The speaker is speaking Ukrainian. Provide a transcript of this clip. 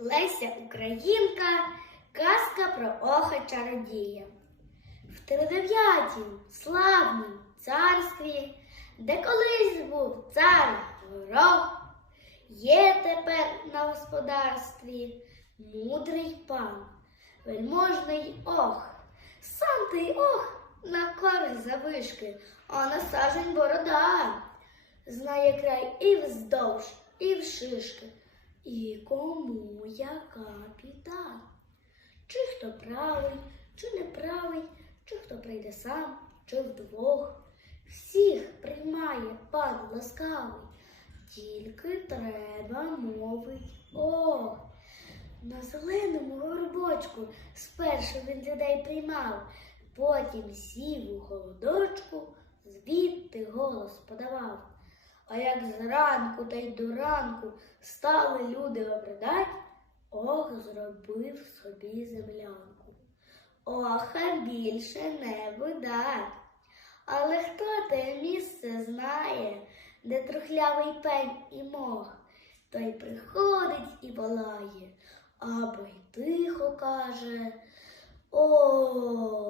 Леся Українка, казка про оха чародія. В тридев'ятім славнім царстві, де колись був цар Горох, є тепер на господарстві мудрий пан, вельможний ох. Сам ти ох на користь завишки, а на сажень борода. Знає край і вздовж, і вшишки, і кому яка біда. Чи хто правий, чи неправий, чи хто прийде сам, чи вдвох. Всіх приймає пан ласкавий, тільки треба мовить ох. На зеленому горбочку спершу він людей приймав, потім сів у холодочку, звідти голос подавав. А як зранку та й до ранку стали люди обридать, ох, зробив собі землянку. Оха більше не видать. Але хто те місце знає, де трухлявий пень і мох, той приходить і волає, або й тихо каже Ох.